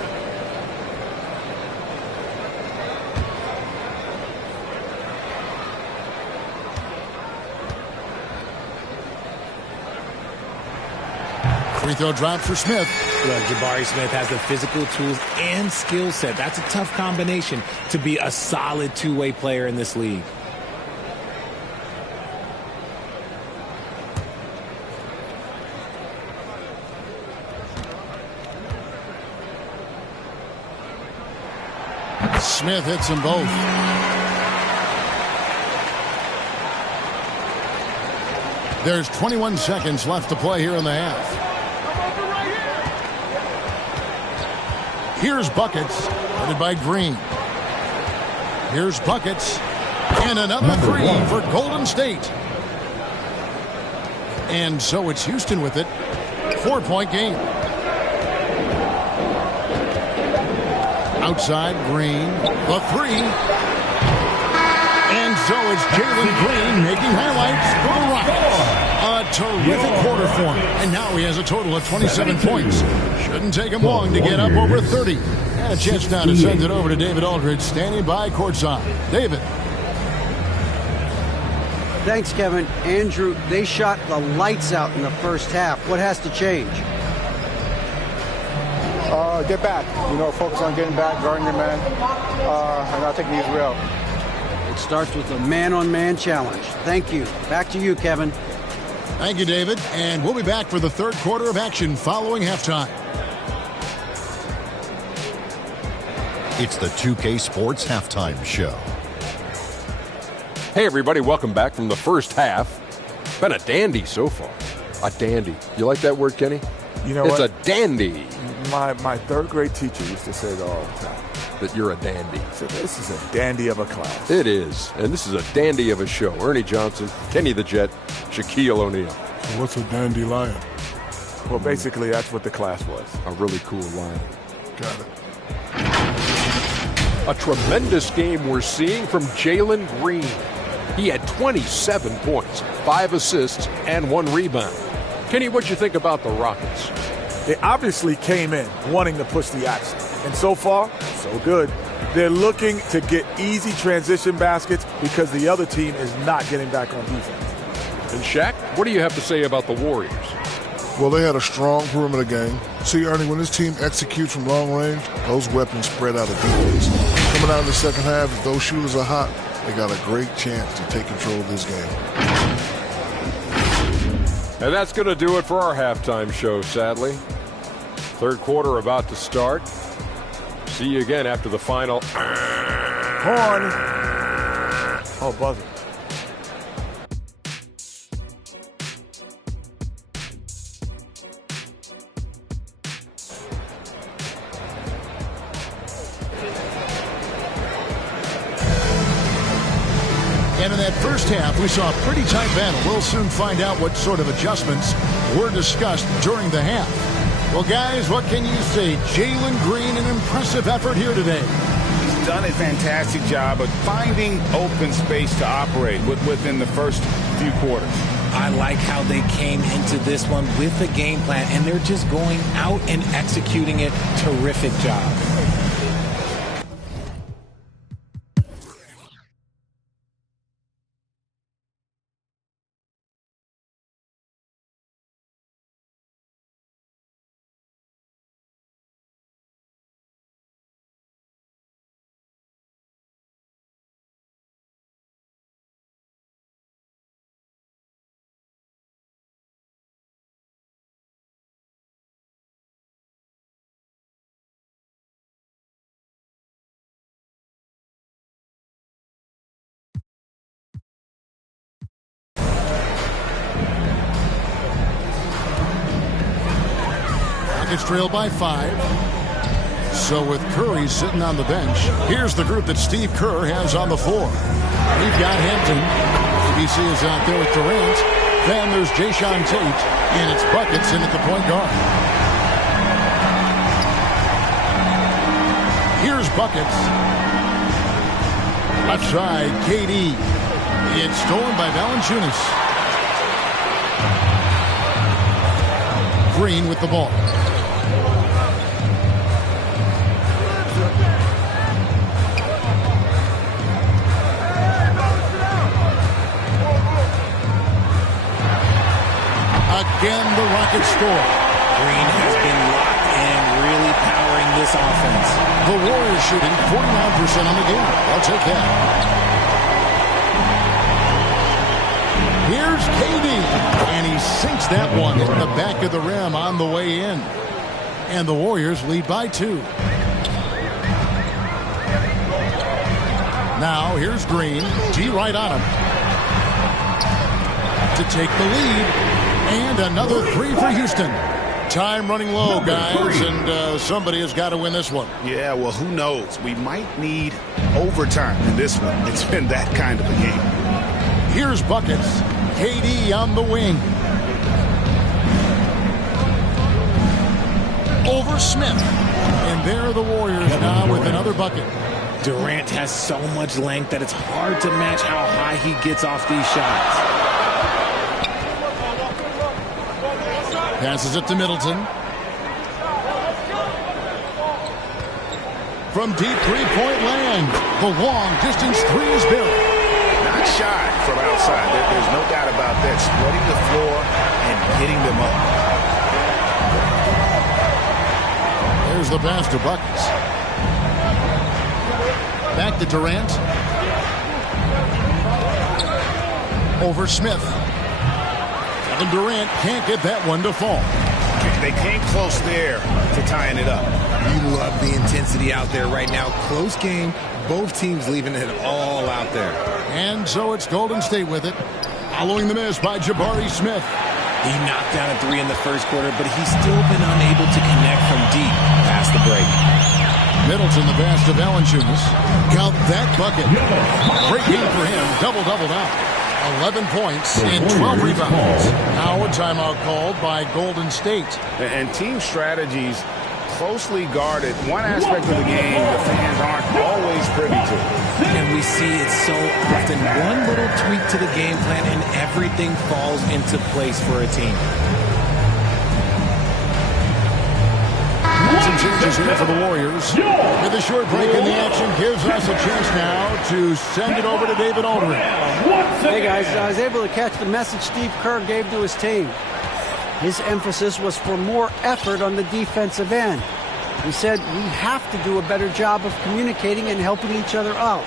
Free throw drop for Smith. Look, Jabari Smith has the physical tools and skill set. That's a tough combination to be a solid two-way player in this league. Smith hits them both. There's 21 seconds left to play here in the half. Here's buckets, headed by Green. Here's buckets. And another three for Golden State. And so it's Houston with it. 4-point game. Outside, Green. The three. And so it's Jalen Green making highlights for the Rockets. A terrific quarter for him. And now he has a total of 27 points. Shouldn't take him long to get up over 30. And a chance now to send it over to David Aldridge, standing by courtside. David. Thanks, Kevin. Andrew, they shot the lights out in the first half. What has to change? Get back. Focus on getting back, guarding your man, and not taking these real. It starts with a man-on-man challenge. Thank you. Back to you, Kevin. Thank you, David. And we'll be back for the third quarter of action following halftime. It's the 2K Sports Halftime Show. Hey, everybody. Welcome back from the first half. Been a dandy so far. A dandy. You like that word, Kenny? You know it's what? a dandy. My third grade teacher used to say it all the time. That you're a dandy. So this is a dandy of a class. It is. And this is a dandy of a show. Ernie Johnson, Kenny the Jet, Shaquille O'Neal. So what's a dandelion? Well, basically, that's what the class was. A really cool line. Got it. A tremendous game we're seeing from Jalen Green. He had 27 points, 5 assists, and 1 rebound. Kenny, what'd you think about the Rockets? They obviously came in wanting to push the action. And so far, so good. They're looking to get easy transition baskets because the other team is not getting back on defense. And Shaq, what do you have to say about the Warriors? Well, they had a strong perimeter game. See, Ernie, when this team executes from long range, those weapons spread out of defense. Coming out in the second half, if those shooters are hot, they got a great chance to take control of this game. And that's going to do it for our halftime show, sadly. Third quarter about to start. See you again after the final. Horn. Oh, buzzer. And in that first half, we saw a pretty tight battle. We'll soon find out what sort of adjustments were discussed during the half. Well, guys, what can you say? Jalen Green, an impressive effort here today. He's done a fantastic job of finding open space to operate within the first few quarters. I like how they came into this one with a game plan, and they're just going out and executing it. Terrific job. Rockets trail by 5. So with Curry sitting on the bench, here's the group that Steve Kerr has on the floor. We've got Hampton. ABC is out there with Durant. Then there's Jayshawn Tate, and it's buckets in at the point guard. Here's buckets. Left side, KD. It's stolen by Valanciunas. Green with the ball. Again, the Rockets score. Green has been locked in, really powering this offense. The Warriors shooting 49% on the game. I'll take that. Here's KD, and he sinks that one in the back of the rim on the way in. And the Warriors lead by 2. Now, here's Green. G right on him to take the lead. And another 3 for Houston. Time running low, guys, and somebody has got to win this one. Yeah, well, who knows? We might need overtime in this one. It's been that kind of a game. Here's buckets. KD on the wing. Over Smith. And there are the Warriors now with another bucket. Durant has so much length that it's hard to match how high he gets off these shots. Passes it to Middleton. From deep three-point land. The long distance three is built. Not shy from outside. There's no doubt about that. Spreading the floor and getting them up. There's the pass to Buckets. Back to Durant. Over Smith. Kevin Durant can't get that one to fall. They came close there to tying it up. You love the intensity out there right now. Close game. Both teams leaving it all out there. And so it's Golden State with it. Following the miss by Jabari Smith. He knocked down a three in the first quarter, but he's still been unable to connect from deep past the break. Middleton, the pass to Valanciunas. Count that bucket. Great game for him. Double-doubled out. 11 points and 12 rebounds. Now a timeout called by Golden State. And team strategies closely guarded. One aspect of the game the fans aren't always privy to. And we see it so often. One little tweak to the game plan and everything falls into place for a team. Some changes here for the Warriors. With a short break in the action gives us a chance now to send it over to David Aldridge. Hey guys, I was able to catch the message Steve Kerr gave to his team. His emphasis was for more effort on the defensive end. He said we have to do a better job of communicating and helping each other out.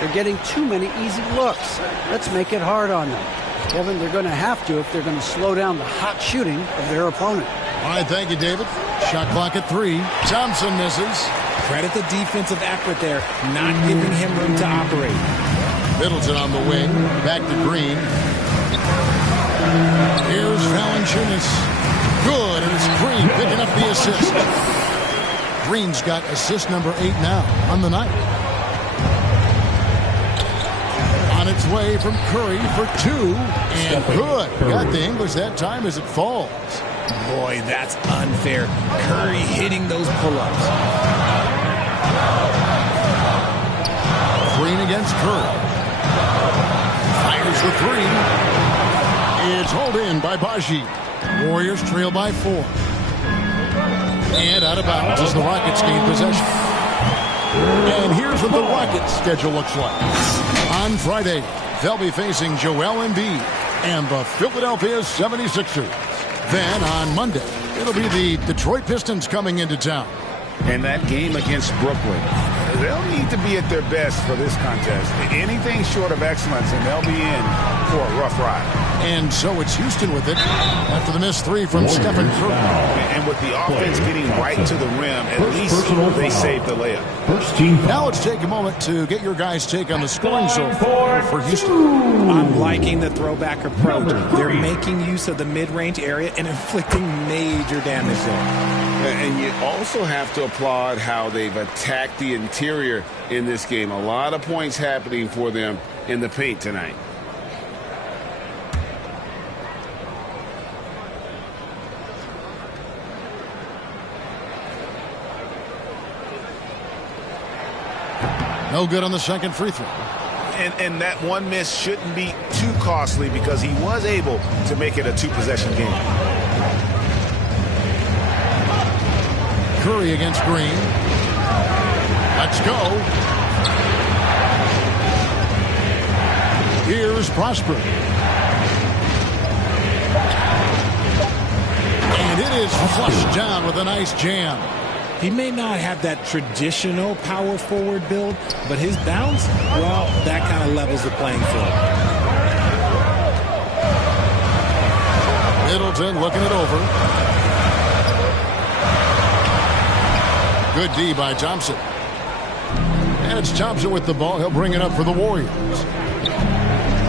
They're getting too many easy looks. Let's make it hard on them. Kevin, they're going to have to if they're going to slow down the hot shooting of their opponent. All right, thank you, David. Shot clock at 3. Thompson misses. Credit the defensive effort there, not giving him room to operate. Middleton on the wing. Back to Green. Here's Valanciunas. Good, and it's Green picking up the assist. Green's got assist number 8 now on the night. On its way from Curry for 2. And good. Got the English that time as it falls. Boy, that's unfair. Curry hitting those pull-ups. Green against Curry. Fires the 3. It's hauled in by Baji. Warriors trail by 4. And out of bounds as the Rockets gain possession. And here's what the Rockets' schedule looks like. On Friday, they'll be facing Joel Embiid and the Philadelphia 76ers. Then on Monday, it'll be the Detroit Pistons coming into town. And that game against Brooklyn, they'll need to be at their best for this contest. Anything short of excellence, and they'll be in for a rough ride. And so it's Houston with it after the missed 3 from Stephen Curry. And with the offense getting right to the rim, at least they saved the layup. Now let's take a moment to get your guys' take on the scoring so far for Houston. I'm liking the throwback approach. They're making use of the mid-range area and inflicting major damage there. And you also have to applaud how they've attacked the interior in this game. A lot of points happening for them in the paint tonight. No good on the second free throw. And that one miss shouldn't be too costly because he was able to make it a 2-possession game. Curry against Green. Let's go. Here's Prosper. And it is flushed down with a nice jam. He may not have that traditional power forward build, but his bounce, well, that kind of levels the playing field. Middleton looking it over. Good D by Thompson. And it's Thompson with the ball. He'll bring it up for the Warriors.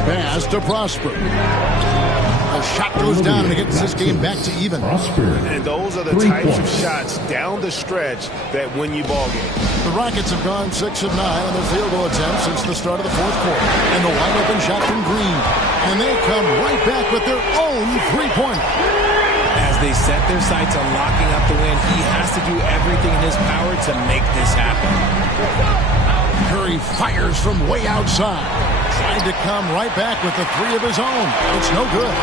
Pass to Prosper. The shot goes down and it gets this game back to even. And those are the types of shots down the stretch that win you ball games. The Rockets have gone 6 of 9 on their field goal attempts since the start of the fourth quarter. And the wide open shot from Green. And they come right back with their own three-pointer. As they set their sights on locking up the win, he has to do everything in his power to make this happen. Curry fires from way outside. Trying to come right back with the three of his own. It's no good.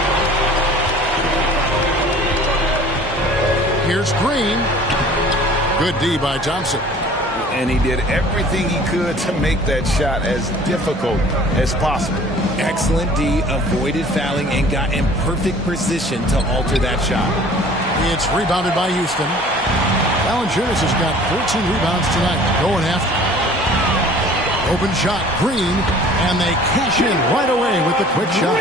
Here's Green. Good D by Thompson. And he did everything he could to make that shot as difficult as possible. Excellent D, avoided fouling, and got in perfect position to alter that shot. It's rebounded by Houston. Valanciunas has got 14 rebounds tonight, going after. Open shot, Green, and they cash in right away with the quick shot.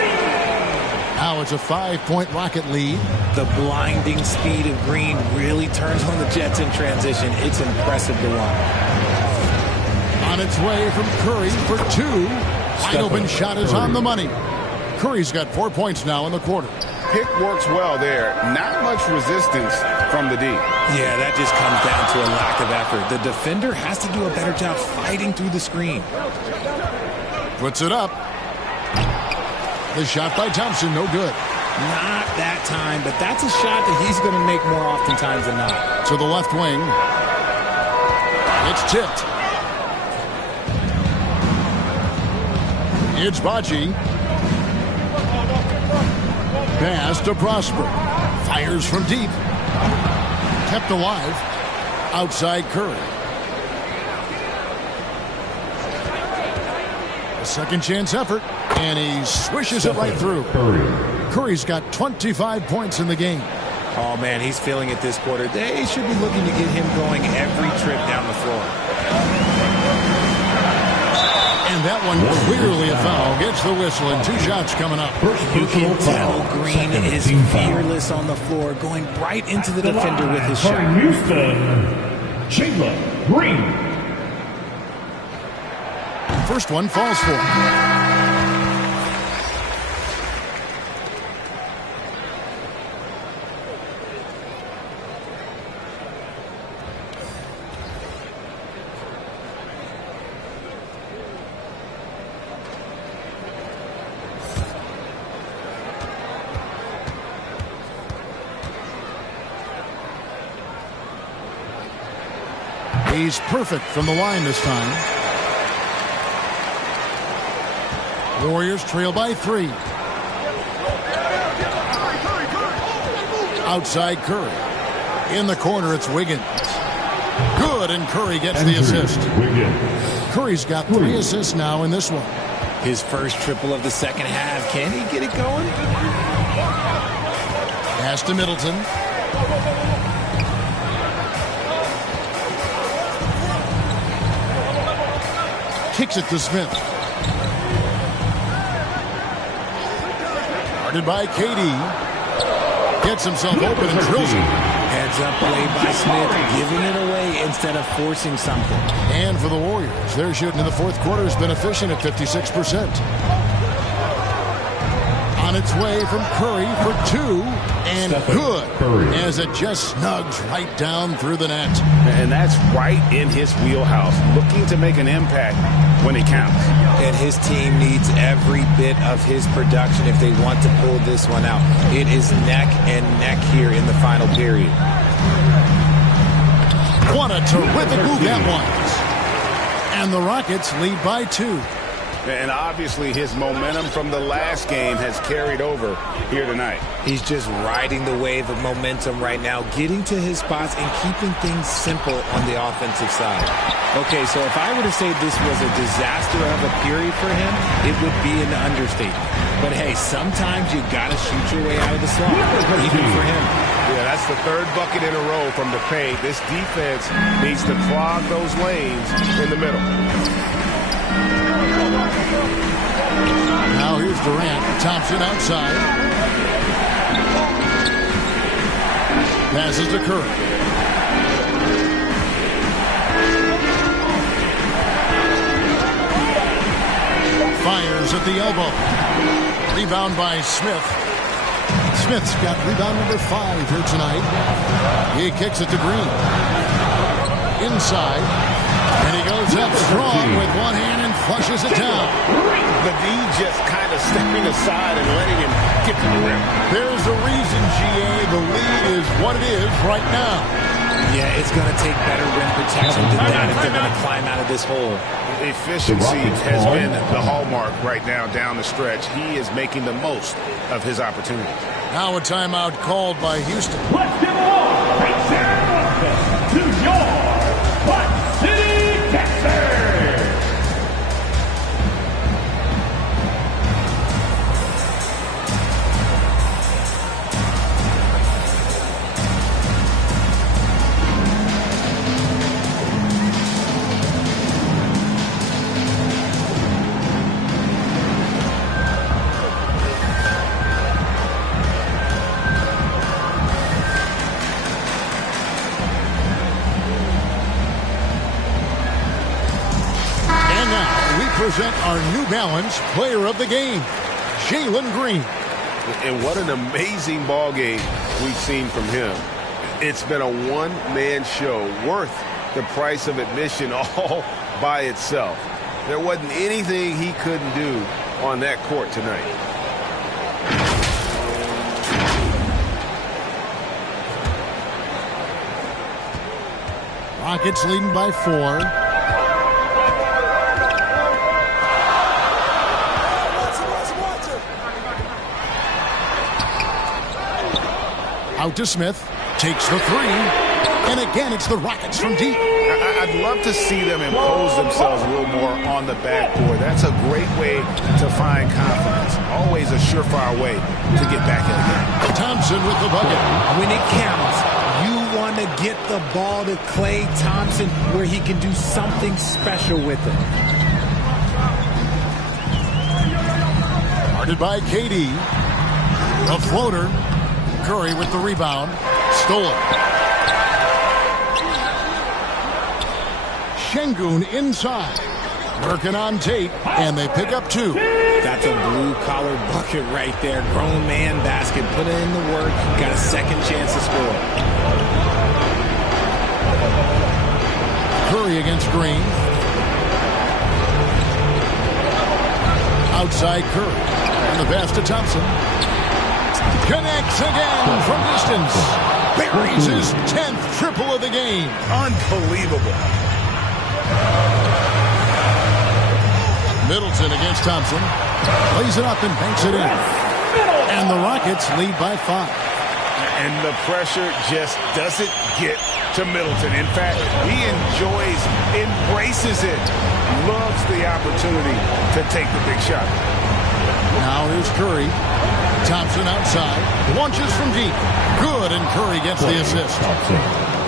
Now it's a 5-point Rocket lead. The blinding speed of Green really turns on the Jets in transition. It's impressive to watch. On its way from Curry for two. Wide open shot is on the money. Curry's got 4 points now in the quarter. Pick works well there. Not much resistance from the D. Yeah, that just comes down to a lack of effort. The defender has to do a better job fighting through the screen. Puts it up. The shot by Thompson, no good. Not that time, but that's a shot that he's going to make more oftentimes than not. To the left wing. It's tipped. It's Baji. Pass to Prosper. Fires from deep. Kept alive. Outside Curry. A second chance effort. And he swishes it right through. Curry's got 25 points in the game. Oh, man, he's feeling it this quarter. They should be looking to get him going every trip down the floor. And that one clearly a foul. Gets the whistle and 2 shots coming up. You can tell Green is fearless on the floor, going right into the defender with his shot. Houston, Jalen Green. First one falls for him. He's perfect from the line this time. Warriors trail by 3. Outside Curry. In the corner, it's Wiggins. Good, and Curry gets the assist. Curry's got 3 assists now in this one. His first triple of the second half. Can he get it going? Pass to Middleton. Kicks it to Smith. Guarded by KD. Gets himself open and drills it. Heads up play by Smith, giving it away instead of forcing something. And for the Warriors, their shooting in the fourth quarter has been efficient at 56%. On its way from Curry for 2, and good, as it just snugs right down through the net. And that's right in his wheelhouse, looking to make an impact when it counts. And his team needs every bit of his production if they want to pull this one out. It is neck and neck here in the final period. What a terrific move that was. And the Rockets lead by 2. And obviously his momentum from the last game has carried over here tonight. He's just riding the wave of momentum right now, getting to his spots and keeping things simple on the offensive side. Okay, so if I were to say this was a disaster of a period for him, it would be an understatement. But hey, sometimes you gotta shoot your way out of the slump, even for him. Yeah, that's the 3rd bucket in a row from the paint. This defense needs to clog those lanes in the middle. Now here's Durant. Thompson outside. Passes to Curry. Fires at the elbow. Rebound by Smith. Smith's got rebound number 5 here tonight. He kicks it to Green. Inside. And he goes up strong with one hand and flushes it down. The D just kind of stepping aside and letting him get to the rim. There's a reason, GA. The lead is what it is right now. Yeah, it's going to take better rim protection than that if they're going to climb out of this hole. Efficiency has been the hallmark right now down the stretch. He is making the most of his opportunities. Now a timeout called by Houston. Let's give a warm right to your Butt City Texans. Present our New Balance Player of the Game, Jalen Green. And what an amazing ball game we've seen from him. It's been a one-man show worth the price of admission all by itself. There wasn't anything he couldn't do on that court tonight. Rockets leading by 4. Out to Smith, takes the 3, and again it's the Rockets from deep. I'd love to see them impose themselves a little more on the backboard. That's a great way to find confidence. Always a surefire way to get back in the game. Thompson with the bucket. When it counts, you want to get the ball to Klay Thompson where he can do something special with it. Guarded by KD. The floater. Curry with the rebound. Stolen. Şengün inside. Working on Tate, and they pick up 2. That's a blue-collar bucket right there. Grown man basket. Put in the work. Got a second chance to score. Curry against Green. Outside Curry. And the pass to Thompson. Connects again from distance. Buries his 10th triple of the game. Unbelievable. Middleton against Thompson. Lays it up and banks it in. And the Rockets lead by 5. And the pressure just doesn't get to Middleton. In fact, he embraces it. Loves the opportunity to take the big shot. Now here's Curry. Thompson outside, launches from deep. Good, and Curry gets the assist.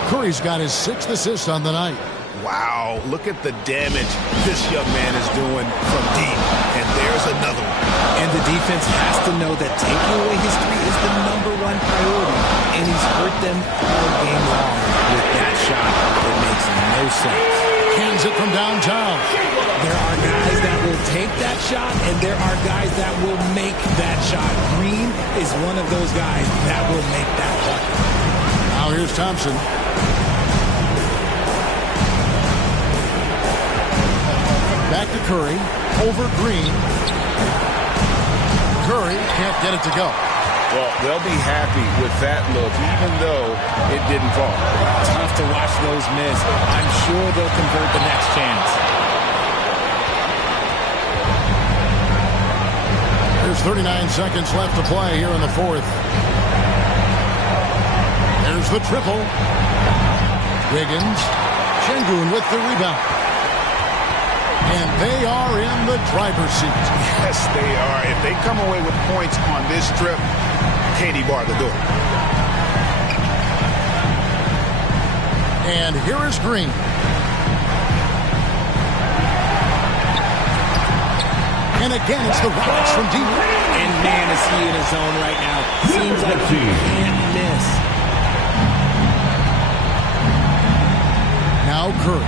Curry's got his 6th assist on the night. Wow, look at the damage this young man is doing from deep. And there's another one. And the defense has to know that taking away his 3 is the #1 priority. And he's hurt them all game long with that shot. It makes no sense. Hands it from downtown. There are guys that will take that shot, and there are guys that will make that shot. Green is one of those guys that will make that bucket. Now here's Thompson. Back to Curry. Over Green. Curry can't get it to go. Well, they'll be happy with that look, even though it didn't fall. Tough to watch those miss. I'm sure they'll convert the next chance. There's 39 seconds left to play here in the 4th. There's the triple. Wiggins. Şengün with the rebound. And they are in the driver's seat. Yes, they are. If they come away with points on this trip, KD bar the door. And here is Green. And again, it's the Rockets from deep. And man, is he in his zone right now. Seems like he can't miss. Now Curry.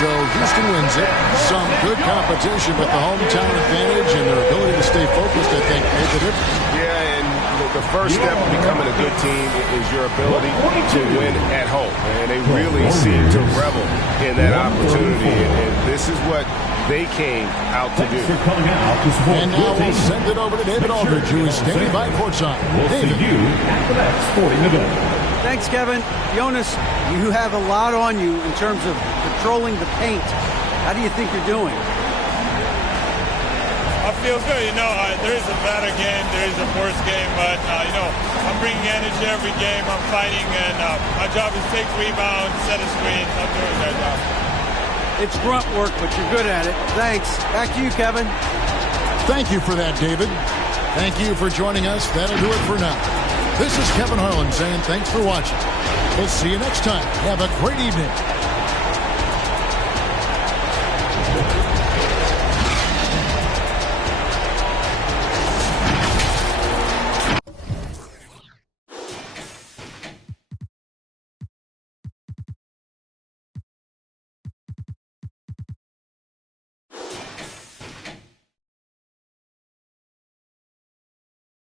So Houston wins it. Some good competition, but the hometown advantage and their ability to stay focused, I think, made the difference. Yeah, and the the first step to becoming a good team is your ability to win at home. And they really seem to revel in that opportunity. And this is what they came out to do. And now we'll send it over to David Aldridge, who is standing by courtside. David. Thanks, Kevin. Jonas, you have a lot on you in terms of controlling the paint. How do you think you're doing? I feel good. There is a better game, there is a worse game, but, I'm bringing energy every game. I'm fighting, and my job is to take rebounds, set a screen. I'm doing that job. It's grunt work, but you're good at it. Thanks. Back to you, Kevin. Thank you for that, David. Thank you for joining us. That'll do it for now. This is Kevin Harlan saying thanks for watching. We'll see you next time. Have a great evening.